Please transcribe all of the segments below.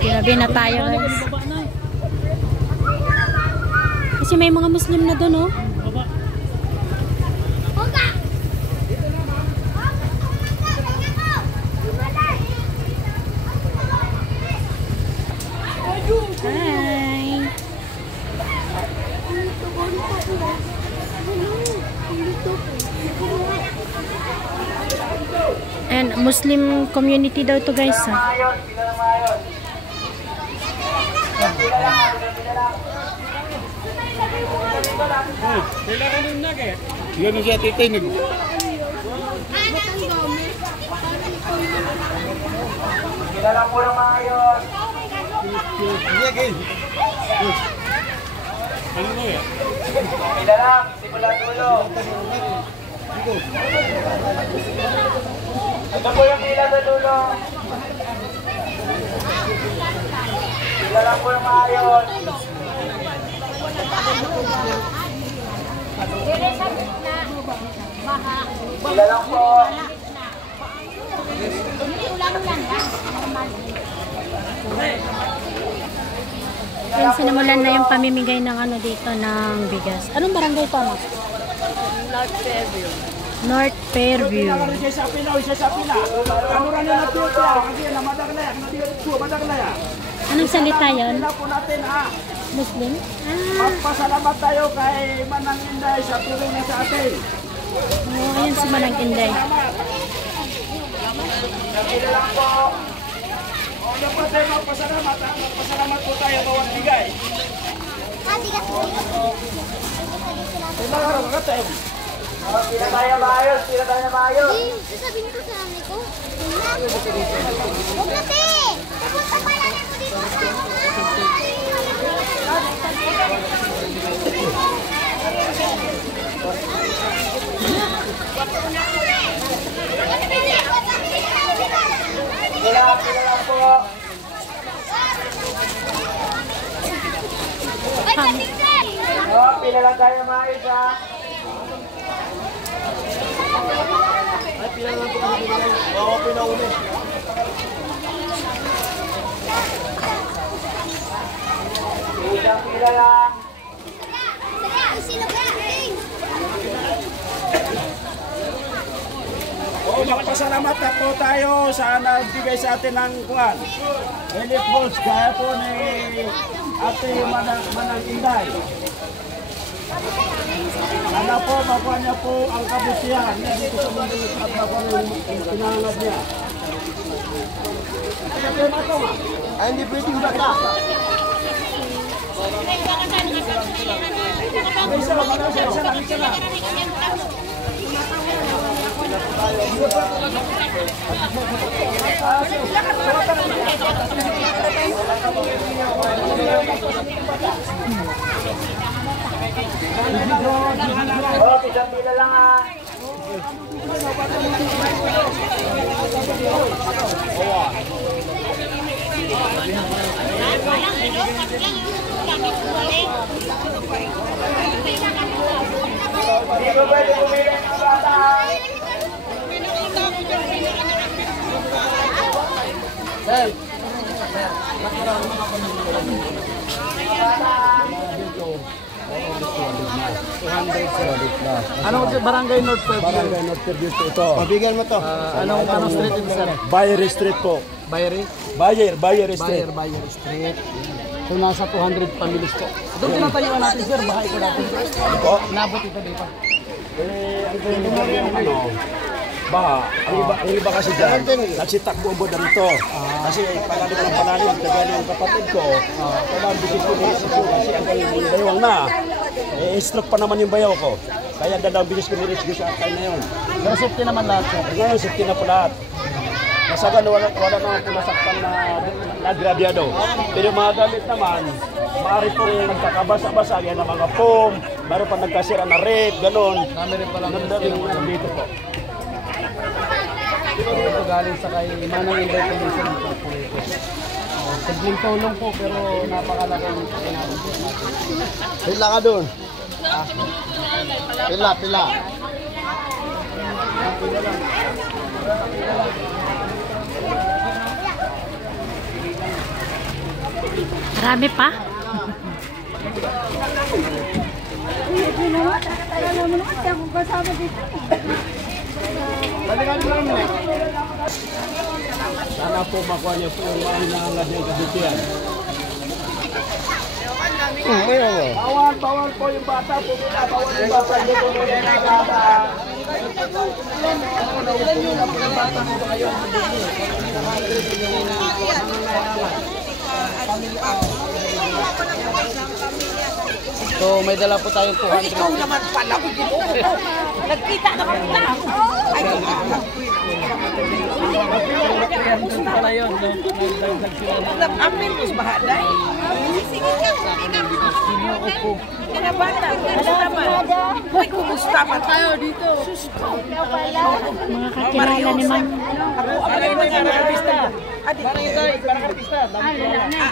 Grabe na tayo guys. Kasi may mga Muslim na doon, oh. Hi. And Muslim community daw ito guys, ha. Yan siya titinig. Kilala po ng maayos. Ano mo yan? Kilala, simula dulo. Ito po yung pila sa dulo. Kilala po ng maayos. Kilala po. Yan, sinimulan na yung pamimigay ng ano dito ng bigas. Anong barangay ito, anak? North Fairview. North Fairview. Anong salita yan? Muslim? Magpasalamat tayo kay Manang Inday sa tulong na sa atin. Oh, ayan si Manang Inday. Kilala po. O dapat tayo magpasalamat. Magpasalamat po tayo bawat bigay. Pila tayo maayos, pila tayo maayos. Sasabihin ko sa nanay ko. Huwag na, te! Pupunta pa lang ako dito sa Pila lang po. Ay, patingin! O, pila lang tayo maayos ha. Oo, pinauli. Pila lang. Isilog na, ting! Oo, magpasalamat na po tayo sa nagbigay sa atin ng kuwan. Elite Balls, kaya po ni Ate Manang Inday. Sana po, makuha niya po ang kabusihan niya dito sa mundo at makuha yung pinangangad niya. Ay, hindi pwedeng bata. Isa lang. O, isang pila lang ha. Hindi ko pwede bumili ng bata. Anong barangay North Fairview? Barangay North Fairview po ito. Pabigyan mo to. Anong street ito, sir? Bayer Street po. Bayer Street. Bayer Street. So nasa 200 families po. Doon tinatayuan natin, sir, bahay ko natin. Ito? Nabot ito dito. Baha. Ang iba kasi dyan, nagsitakbo na rito. Kasi palalim ng palalim, tagali ng kapatid ko. Kailangan bigis ko nila kasi ang baywang na. Stroke pa naman yung bayaw ko. Kaya dadang bigis ko nila sa time na yun. Pero safety naman lahat. Ngayon, safety na po lahat. Masagan, wala naman po nasaktan na grabyado. Pero mga gamit naman, maaari po nagkakabasa-basa. Yan ang mga foam, meron pa nagkasira na rape, gano'n. Dami rin pala nandito po. Ito galing sa kay Manang Inday Commission Incorporated. Simpleng tulong po pero napakalaking pinagod po. Pila ka doon? Pila. Pila lang. Marami pa? Sana po makuha niyo po yung mga hinahangad niyang kabutihan. Bawal po yung bata. Bawal yung bata. Hindi po yung bata. So may dala po tayong 200. Ikaw naman pala. Nagkita na kita. Ay, Pala yun. amin mo sa bahaday. Sige ka. Mga bata, kumusta man? Uy, kumusta man tayo dito? Mga kakilala ni Ma'am. Anak mo mga artista.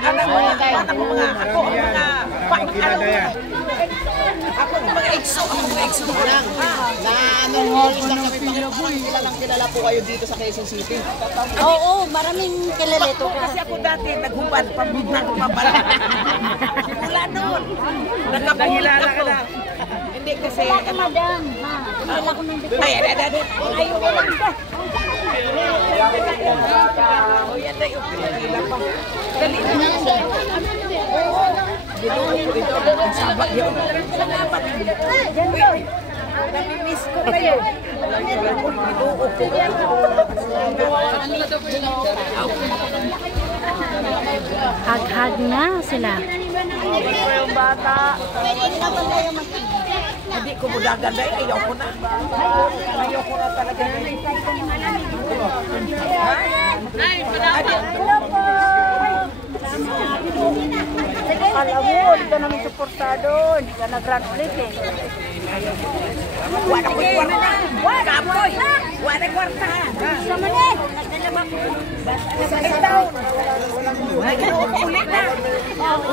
Anak mo mga, ako ang mga, ako ang mga exo, Kilala po kayo dito sa Quezon City. Oo, maraming kilala ito. Kasi ako dati naghubad, pamunta ko mabala. Wala doon. Nakapahilala ka na. Hindi kasi, Madam, ha? Kilala ko ng ay, ayaw ko lang ba? O yan na yung pinagila pa. Dali na. Sabak yun. Salamat. Uy, namimiss ko kayo. Hag-hag na sila. Yung bata. Hindi ko mo gaganda eh. Ayaw ko na. Ayaw ko na talaga. Alam mo, hindi ka namin suportado, hindi ka nag-run ulit eh. Wala ko kwarta. Kapoy. Wala kwarta. Sama na. Sa taon. Ulit na.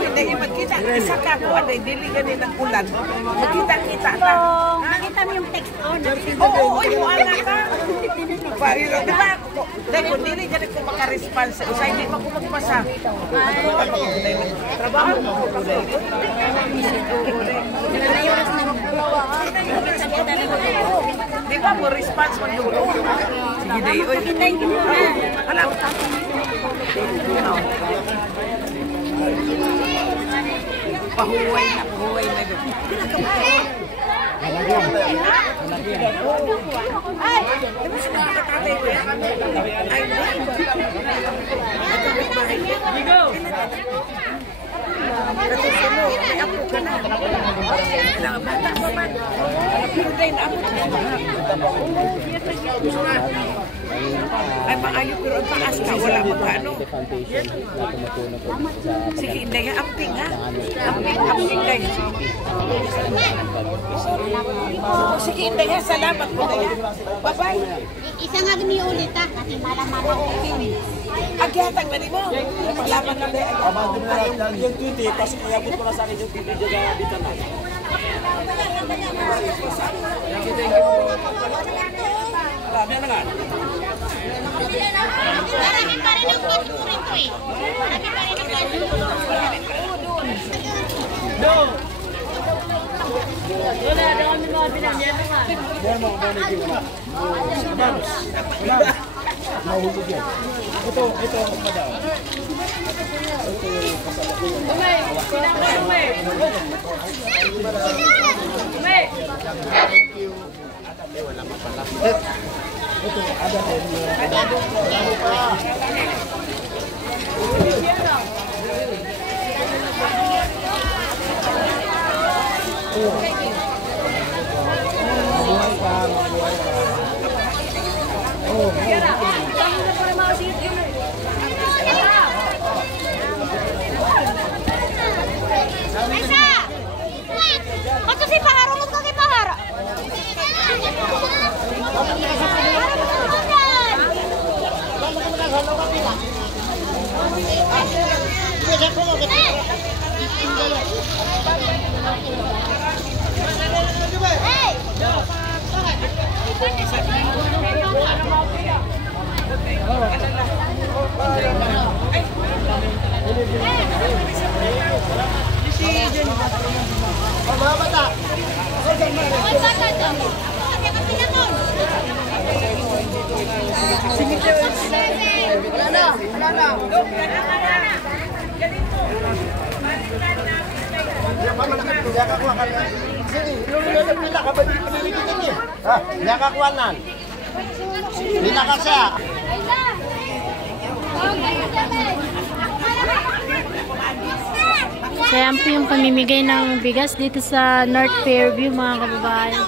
Hindi magkita. Isa ka po. Dili ganin ng ulan. Magkita-kita na. Nakita mo yung text on. Oo, yung anak ka. Diba? Dahil kung dili ganit ko makaresponse. Usa hindi pa ko magpasa. Trabaho mo ko. Di ba mo response mo dulo? Sige day. Thank you muna. Alam. Pahuway na doon. Ay! Diba siya nakakatay ko yan? Ay, Bigo! Katusulo, ay ako ka na. Bata pa man. Pinday na ako. Ay, maayo pero ang taas na. Wala magkano. Sige, hindi nga. Amping ha. Amping guys. Sige, hindi nga. Salamat po na yan. Bye-bye. Isa nga ni ulit ha. Kasi malamala ko. Agyatag na rin mo. Salamat na rin. Yung tweet, kasi iabot ko na sa akin yung tweet dito na. Marami na nga. Marami pa rin ang gift ko rin to eh. Marami pa rin ang gift ko. Mahulog yan. Ito ang madam. Esa! Ato si Pahara mo kay Pahara. Hey! Nakakwanan. Bila ka siya. So yan po yung pamimigay ng bigas dito sa North Fairview mga kababayan.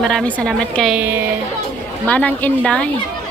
Maraming salamat kay Manang Inday.